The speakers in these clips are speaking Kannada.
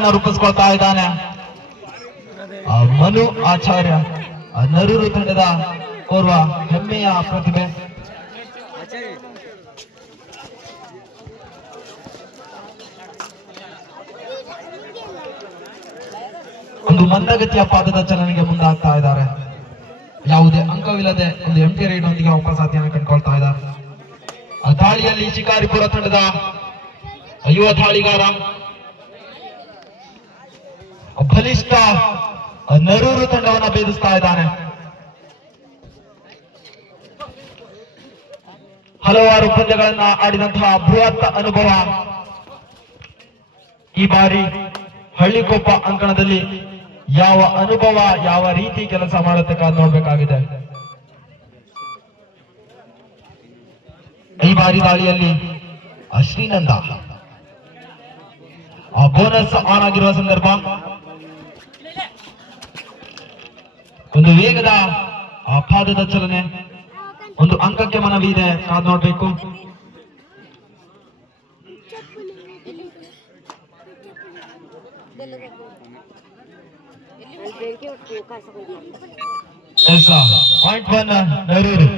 ದಾಳಿಯನ್ನ ರೂಪಿಸ್ಕೊಳ್ತಾ ಇದ್ದಾನೆ ಮನು ಆಚಾರ್ಯ, ನರೂರು ತಂಡದ ಓರ್ವ ಹೆಮ್ಮೆಯ ಪ್ರತಿಭೆ. ಒಂದು ಮಂದಗತಿಯ ಪಾದದ ಚಲನೆಗೆ ಮುಂದಾಗ್ತಾ ಇದ್ದಾರೆ. ಯಾವುದೇ ಅಂಕವಿಲ್ಲದೆ ಒಂದು ಎಂಟಿ ರೈಡ್ ನೊಂದಿಗೆ ಉಪಸಾತಿಯನ್ನು ಕಂಡುಕೊಳ್ತಾ ಇದ್ದಾರೆ. ದಾಳಿಯಲ್ಲಿ ಶಿಕಾರಿಪುರ ತಂಡದ ಯುವ ದಾಳಿಗಾರ ಬಲಿಷ್ಠ ನರೂರು ತಂಡವನ್ನ ಭೇದಿಸ್ತಾ ಇದ್ದಾನೆ. ಹಲವಾರು ಪಂದ್ಯಗಳನ್ನ ಆಡಿದಂತಹ ಬೃಹತ್ ಅನುಭವ ಈ ಬಾರಿ ಹಳ್ಳಿಕೊಪ್ಪ ಅಂಕಣದಲ್ಲಿ ಯಾವ ಅನುಭವ ಯಾವ ರೀತಿ ಕೆಲಸ ಮಾಡುತ್ತೆ ಕಾದು ನೋಡ್ಬೇಕಾಗಿದೆ. ಈ ಬಾರಿ ದಾಳಿಯಲ್ಲಿ ಶ್ರೀನಂದ ಬೋನಸ್ ಆನ್ ಆಗಿರುವ ಸಂದರ್ಭ ಒಂದು ವೇಗದ ಪಾದದ ಚಲನೆ, ಒಂದು ಅಂಕಕ್ಕೆ ಮನವಿ ಇದೆ, ಕಾದು ನೋಡ್ಬೇಕು. .1 ನರೂರು.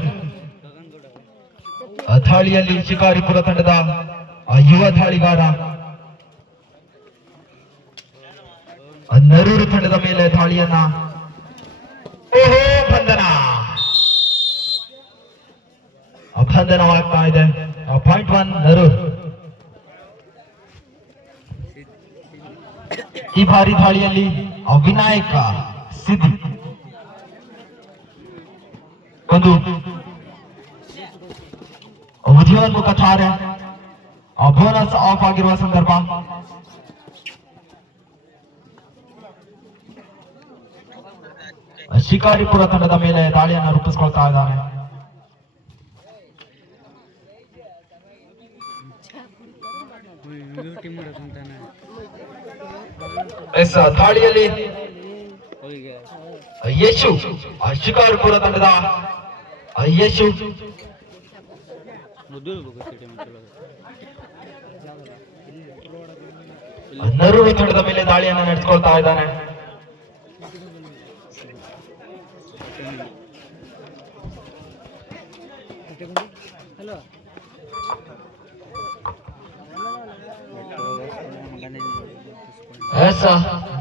ದಾಳಿಯಲ್ಲಿ ಶಿಕಾರಿಪುರ ತಂಡದ ಯುವ ದಾಳಿಗಾರ ನರೂರು ತಂಡದ ಮೇಲೆ ದಾಳಿಯನ್ನ ಬಂಧನವಾಗ್ತಾ ಇದೆ. .1 ನರೂರು. ಈ ಬಾರಿ ದಾಳಿಯಲ್ಲಿ ವಿನಾಯಕ ಸಿದ್ದಿ ಒಂದು ಉದ್ಯೋನ್ಮುಖ ತಾರೆ ಬೋನಸ್ ಆಫ್ ಆಗಿರುವ ಸಂದರ್ಭ ಶಿಕಾರಿಪುರ ತಂಡದ ಮೇಲೆ ದಾಳಿಯನ್ನು ರೂಪಿಸ್ಕೊಳ್ತಾ ಇದ್ದಾನೆ. ದಾಳಿಯಲ್ಲಿ ಯಶು ಶಿಕಾರಿಪುರ ತಂಡದ ಯಶು ನರೂರು ತಂಡದ ಮೇಲೆ ದಾಳಿಯನ್ನು ನಡೆಸಿಕೊಳ್ತಾ ಇದ್ದಾನೆ.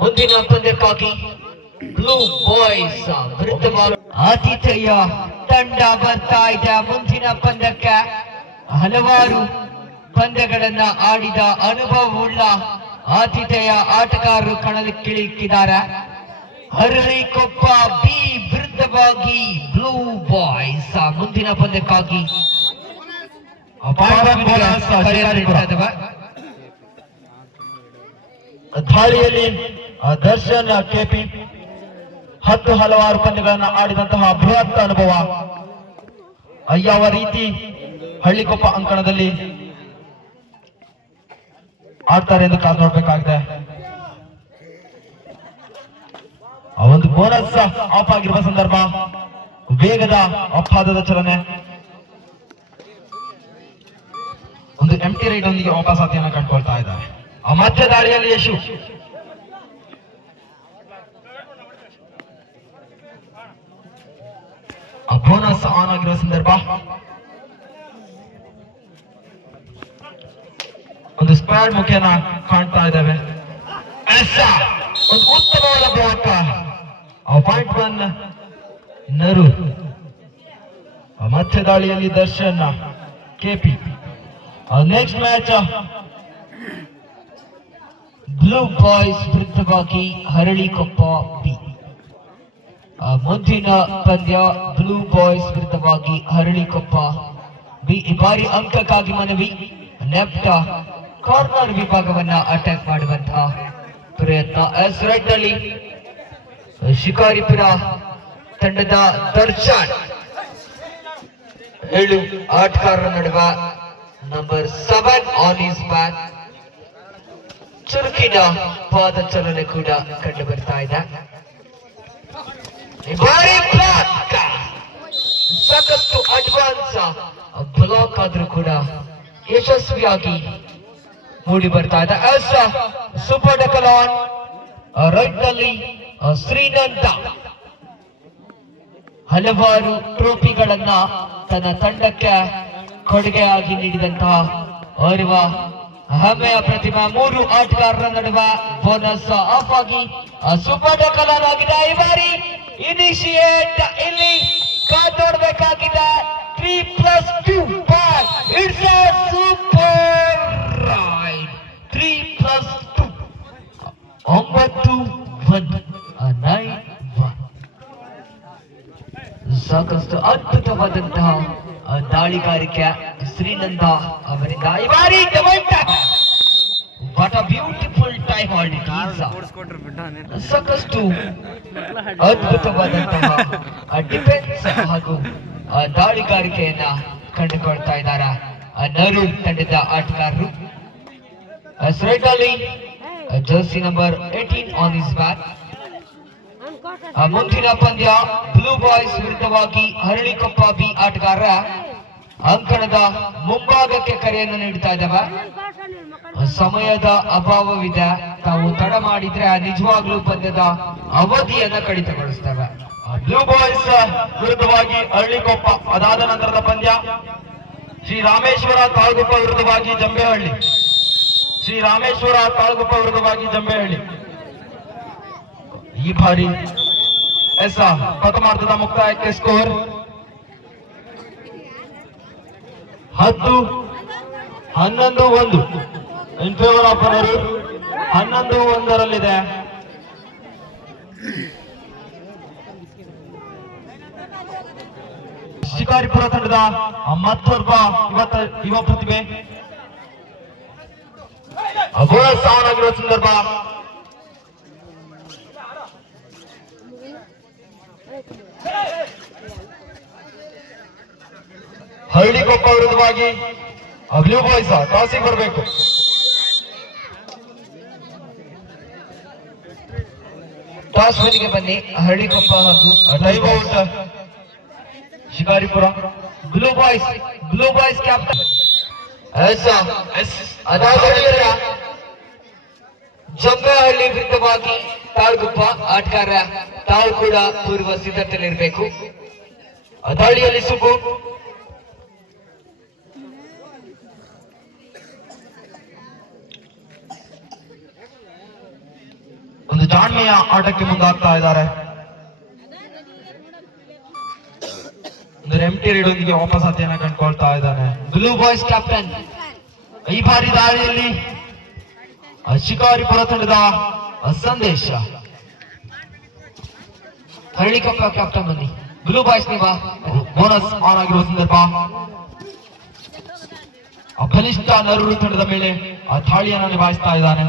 ಮುಂದಿನ ಪಂದ್ಯಕ್ಕಾಗಿ ಬ್ಲೂ ಬಾಯ್ಸ್ ವಿರುದ್ಧ ಆತಿಥೇಯ ತಂಡ ಬರ್ತಾ ಇದೆ. ಮುಂದಿನ ಪಂದ್ಯಕ್ಕೆ ಹಲವಾರು ಪಂದ್ಯಗಳನ್ನ ಆಡಿದ ಅನುಭವವುಳ್ಳ ಆತಿಥೇಯ ಆಟಗಾರರು ಕಣಕ್ಕಿಳಿಕ್ಕಿದ್ದಾರೆ. ಹರಳಿಕೊಪ್ಪ ಬಿ ವಿರುದ್ಧವಾಗಿ ಬ್ಲೂ ಬಾಯ್ಸ್ ಮುಂದಿನ ಪಂದ್ಯಕ್ಕಾಗಿ ದಾಳಿಯಲ್ಲಿ ದರ್ಶನ್ ಕೆಪಿ 10 ಹಲವಾರು ಪಂದ್ಯಗಳನ್ನ ಆಡಿದಂತಹ ಬೃಹತ್ ಅನುಭವ. ಯಾವ ರೀತಿ ಹಳ್ಳಿಕೊಪ್ಪ ಅಂಕಣದಲ್ಲಿ ಆಡ್ತಾರೆ ಎಂದು ಕಾದು ನೋಡ್ಬೇಕಾಗಿದೆ. ಒಂದು ಬೋನಸ್ ಆಫ್ ಆಗಿರುವ ಸಂದರ್ಭ, ವೇಗದ ಅಪಾದದ ಚಲನೆ, ಒಂದು ಎಂಟಿ ರೈಡ್ ಒಂದಿಗೆ ವಾಪಸಾತಿಯನ್ನು ಕಂಡುಕೊಳ್ತಾ ಇದ್ದಾರೆ. ಮಧ್ಯ ದಾಳಿಯಲ್ಲಿ ಯಶು ಬೋನಸ್ ಆನ್ ಆಗಿರುವ ಸಂದರ್ಭ, ಒಂದು ಸ್ಕ್ವಾಡ್ ಮುಖೇನ ಕಾಣ್ತಾ ಇದ್ದಾವೆ. ಒಂದು ಉತ್ತಮವಾದ ಬ್ಲಾಕ್. .1 ನರೂರು. ಮಧ್ಯ ದಾಳಿಯಲ್ಲಿ Darshan KP. Next match blue boys ವಿರುದ್ಧವಾಗಿ ಹರಳಿಕೊಪ್ಪ ಬಿ. ಮುಂದಿನ ಪಂದ್ಯ ಬ್ಲೂ ಬಾಯ್ಸ್ ವಿರುದ್ಧವಾಗಿ ಹರಳಿಕೊಪ್ಪ ಬಿ. ಈ ಬಾರಿ ಅಂಕಕ್ಕಾಗಿ ಮನವಿ. ಲೆಫ್ಟ್ ಕಾರ್ನರ್ ವಿಭಾಗವನ್ನ ಅಟ್ಯಾಕ್ ಮಾಡುವಂತಹ ಪ್ರಯತ್ನ. ರೈಟ್ ನಲ್ಲಿ ಶಿಕಾರಿಪುರ ತಂಡದ ದರ್ಶನ್ 7 ಆಟಗಾರರ ನಡುವ ನಂಬರ್ 7 ಆನ್ ಈಸ್ ಬ್ಯಾಕ್. ಚುರುಕಿನ ಪಾದ ಚಲನೆ ಕೂಡ ಕಂಡು ಬರ್ತಾ ಇದೆ. ಸಾಕಷ್ಟು ಅಡ್ವಾನ್ಸ್ ಬ್ಲಾಕ್ ಆದ್ರೂ ಕೂಡ ಯಶಸ್ವಿಯಾಗಿ ಮೂಡಿ ಬರ್ತಾ ಇದೆ. ಸೂಪರ್ ಡಕಲಾನ್ ರೈಟ್ ನಲ್ಲಿ ಶ್ರೀನಂದ ಹಲವಾರು ಟ್ರೋಫಿಗಳನ್ನ ತನ್ನ ತಂಡಕ್ಕೆ ಕೊಡುಗೆಯಾಗಿ ನೀಡಿದಂತಹ ಓರ್ವ ಹೆಮ್ಮೆಯ ಪ್ರತಿಭಾ. 3 ಆಟಗಾರರ ನಡುವೆ ಬೋನಸ್ ಆಫ್ ಆಗಿ ಸೂಪರ್ ಡಕಲಾನ್ ಆಗಿದೆ. ಈ ಬಾರಿ ಇನಿಷಿಯೇಟ್ ಇಲ್ಲಿ ಕಾದೋಡ್ಬೇಕಾಗಿದೆ. 3+2 ball. It's A super ride. 3+2 9-1 ಸಾಕಷ್ಟು ಅದ್ಭುತವಾದಂತಹ ದಾಳಿಗಾರಿಕೆ ಶ್ರೀನಂದ ಅವರಿಂದ. ಈ ಬಾರಿ what a beautiful time all it is. ಸಾಕಷ್ಟು ಅದ್ಭುತವಾದಂತಹ ಡಿಫೆನ್ಸ್ ಹಾಗೂ ದಾಳಿಗಾರಿಕೆಯನ್ನ ಕಂಡುಕೊಳ್ತಾ ಇದ್ದಾರೆ ನರೂರ್ ತಂಡದ ಆಟಗಾರರು. ಸ್ಟ್ರೈಕಲ್ಲಿ jersey number 18 on his back. ಮುಂದಿನ ಪಂದ್ಯ ಬ್ಲೂ ಬಾಯ್ಸ್ ವಿರುದ್ಧವಾಗಿ ಹರಳಿಕೊಪ್ಪ ಬಿ ಆಟಗಾರ ಅಂಕಣದ ಮುಂಭಾಗಕ್ಕೆ ಕರೆಯನ್ನು ನೀಡ್ತಾ ಇದ್ದಾವೆ. ಸಮಯದ ಅಭಾವವಿದೆ, ತಾವು ತಡ ಮಾಡಿದ್ರೆ ನಿಜವಾಗ್ಲೂ ಪಂದ್ಯದ ಅವಧಿಯನ್ನ ಕಡಿತಗೊಳಿಸ್ತೇವೆ. ಬ್ಲೂ ಬಾಯ್ಸ್ ವಿರುದ್ಧವಾಗಿ ಹರಳಿಕೊಪ್ಪ. ಅದಾದ ನಂತರದ ಪಂದ್ಯ ಶ್ರೀ ರಾಮೇಶ್ವರ ತಾಳ್ಗುಪ್ಪ ವಿರುದ್ಧವಾಗಿ ಜಂಬೆಹಳ್ಳಿ. ಶ್ರೀ ರಾಮೇಶ್ವರ ತಾಳ್ಗುಪ್ಪ ವಿರುದ್ಧವಾಗಿ ಜಂಬೆಹಳ್ಳಿ. ಈ ಬಾರಿ ಪ್ರಥಮಾರ್ಧದ ಮುಕ್ತಾಯಕ್ಕೆ score 10-11 in favour of Narur. 11-1 Shikaripura ತಂಡದ ಮತ್ತೊಬ್ಬ ಯುವ ಪ್ರತಿಭೆ ಬೋನಸ್ ಆನ್ ಆಗಿರುವ ಸಂದರ್ಭ. ಹಳ್ಳಿಕೊಪ್ಪ ವಿರುದ್ಧವಾಗಿ ಬ್ಲೂ ಬಾಯ್ಸ್ ಟಾಸಿಗೆ ಬರಬೇಕು. ಟಾಸ್ ಮನೆಗೆ ಬನ್ನಿ. ಹಳ್ಳಿಕೊಪ್ಪ ಹಾಗೂ time out Shikaripura. Blue boys captain Jambehalli ವಿರುದ್ಧವಾಗಿ ತಾಳ್ಗುಪ್ಪ ಆಟಗಾರ ತಾವು ಕೂಡ ಪೂರ್ವ ಸಿದ್ಧತೆಯಲ್ಲಿರಬೇಕು. ದಾಳಿಯಲ್ಲಿ ಸುಬ್ಬು ಒಂದು ಜಾಣ್ಮೆಯ ಆಟಕ್ಕೆ ಮುಂದಾಗ್ತಾ ಇದ್ದಾರೆ. ಎಂಟಿ ರೀಡೊಂದಿಗೆ ವಾಪಸಾತಿಯನ್ನ ಕಂಡುಕೊಳ್ತಾ ಇದ್ದಾನೆ ಬ್ಲೂ ಬಾಯ್ಸ್ ಕ್ಯಾಪ್ಟನ್. ಈ ಬಾರಿ ದಾಳಿಯಲ್ಲಿ ಶಿಕಾರಿಪುರ ತಂಡದ ಸಂದೇಶ. ಹಳ್ಳಿಕೊಪ್ಪ ಕ್ಯಾಪ್ಟನ್ ಬನ್ನಿ. ಬ್ಲೂ ಬಾಯ್ಸ್ ಬಾ. ಬೋನಸ್ ಆನ್ ಆಗಿರುವ ಸಂದರ್ಭ. ಬಲಿಷ್ಠ ನರೂರು ತಂಡದ ಮೇಲೆ ಆ ದಾಳಿಯನ್ನು ನಿಭಾಯಿಸ್ತಾ ಇದ್ದಾನೆ.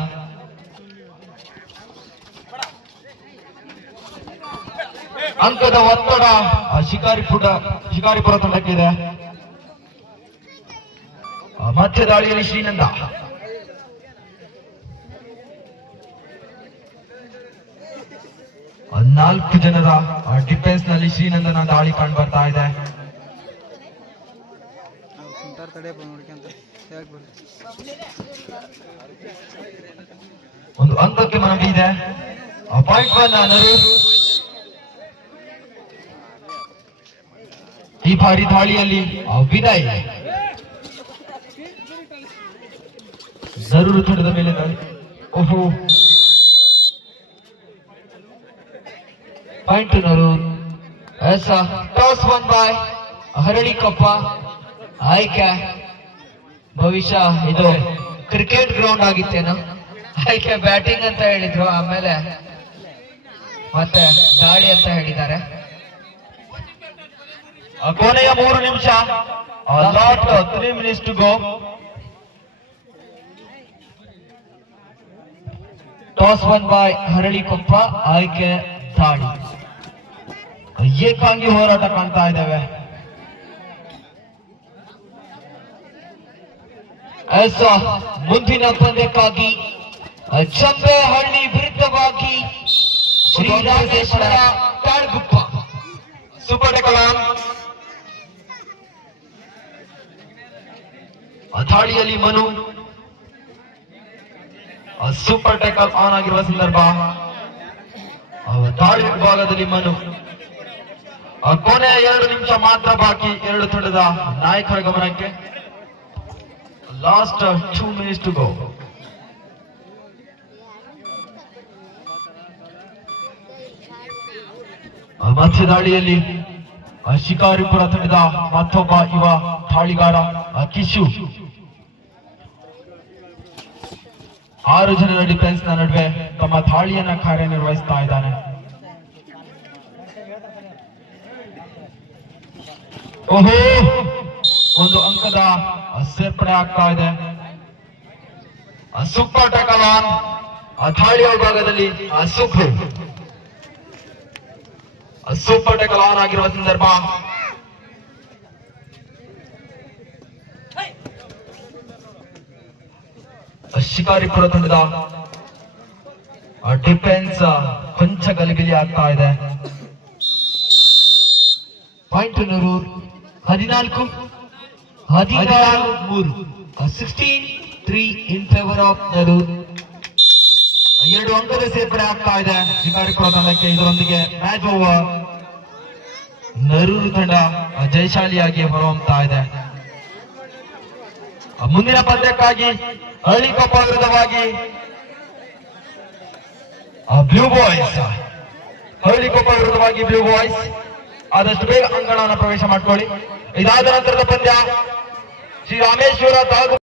ಅಂಕದ ಒತ್ತಡ ಶಿಕಾರಿಪುರ ತಂಡಕ್ಕಿದೆ. ಮಧ್ಯ ದಾಳಿಯಲ್ಲಿ ಶ್ರೀನಂದ. ನಾಲ್ಕು ಜನರ ಡಿಫೆನ್ಸ್ ನಲ್ಲಿ ಶ್ರೀನಂದನ ದಾಳಿ ಕಂಡು ಬರ್ತಾ ಇದೆ. ಒಂದು ಅಂಕಕ್ಕೆ ಮನವಿ ಇದೆ. ಪಾಯಿಂಟ್ 1 ನರೂರ್. ಈ ಬಾರಿ ದಾಳಿಯಲ್ಲಿ ವಿನಯ್ ನರೂರು ತಂಡದ ಮೇಲೆ ದಾಳಿ. ಓಹೋ, point Narur. Toss won by Haralikoppa. ಆಯ್ಕೆ ಭವಿಷ್ಯ ಇದು ಕ್ರಿಕೆಟ್ ಗ್ರೌಂಡ್ ಆಗಿತ್ತೇನೋ. ಆಯ್ಕೆ ಬ್ಯಾಟಿಂಗ್ ಅಂತ ಹೇಳಿದ್ರು, ಆಮೇಲೆ ಮತ್ತೆ ದಾಳಿ ಅಂತ ಹೇಳಿದ್ದಾರೆ. ಕೊನೆಯ 3 ನಿಮಿಷ. Last 3 minutes to go. Toss won by Haralikoppa. ಆಯ್ಕೆ ದಾಳಿ. ಏಕಾಂಗಿ ಹೋರಾಟ ಕಾಣ್ತಾ ಇದ್ದೇವೆ. ಮುಂದಿನ ಪಂದ್ಯಕ್ಕಾಗಿ ಜಂಬೆಹಳ್ಳಿ ವಿರುದ್ಧವಾಗಿ ಶ್ರೀರಾಮೇಶ್ವರ ತಾಳ್ಗುಪ್ಪ. ಸೂಪರ್ ಡಕಲಾನ್. ದಾಳಿಯಲ್ಲಿ ಮನು. ಸೂಪರ್ ಟ್ಯಾಕಲ್ ಆನ್ ಆಗಿರುವ ಸಂದರ್ಭ. ದಾಳಿ ವಿಭಾಗದಲ್ಲಿ ಮನು. ಕೊನೆಯ 2 ನಿಮಿಷ ಮಾತ್ರ ಬಾಕಿ ಎರಡು ತಂಡದ ನಾಯಕರ ಗಮನಕ್ಕೆ. Last 2 minutes to go. ಮಧ್ಯ ದಾಳಿಯಲ್ಲಿ ಶಿಕಾರಿಪುರ ತಂಡದ ಮತ್ತೊಬ್ಬ ಯುವ ದಾಳಿಗಾರ ಕಿಶು. 6 ಜನರ ಡಿಫೆನ್ಸ್ ನ ನಡುವೆ ತಮ್ಮ ದಾಳಿಯನ್ನ ಕಾರ್ಯನಿರ್ವಹಿಸ್ತಾ ಇದ್ದಾನೆ. ಓಹೋ, ಒಂದು ಅಂಕದ ಸೇರ್ಪಡೆ ಆಗ್ತಾ ಇದೆ. Super tackle on. ದಾಳಿಯ ವಿಭಾಗದಲ್ಲಿ ಸೂಪರ್ ಟ್ಯಾಕಲ್ ಆನ್ ಆಗಿರುವ ಸಂದರ್ಭ. ಶಿಕಾರಿಪುರ ತಂಡದ ಡಿಫೆನ್ಸ್ ಕೊಂಚ ಗಲಿಬಿಲಿ ಆಗ್ತಾ ಇದೆ. ಪಾಯಿಂಟ್ ನೂರು 14-13 16-3 ಇನ್ ಫೇವರ್ ಆಫ್ ನರೂರ್. 2 ಅಂಕದ ಸೇರ್ಪಡೆ ಆಗ್ತಾ ಇದೆ ಶಿಕಾರಿಪುರ ತಂಡಕ್ಕೆ. ಇದರೊಂದಿಗೆ ಮ್ಯಾಚ್ ಓವರ್. ನರೂರು ತಂಡ ಜಯಶಾಲಿಯಾಗಿ ಹೊರಹೊಮ್ತಾ ಇದೆ. ಮುಂದಿನ ಪಂದ್ಯಕ್ಕಾಗಿ ಹಳ್ಳಿಕೊಪ್ಪ ವಿರುದ್ಧವಾಗಿ ಬ್ಲೂ ಬಾಯ್ಸ್ ಆದಷ್ಟು ಬೇಗ ಅಂಕಣವನ್ನು ಪ್ರವೇಶ ಮಾಡ್ಕೊಳ್ಳಿ. ಇದಾದ ನಂತರದ ಪಂದ್ಯ ಶ್ರೀ ರಾಮೇಶ್ವರ ತಾಲೂಕು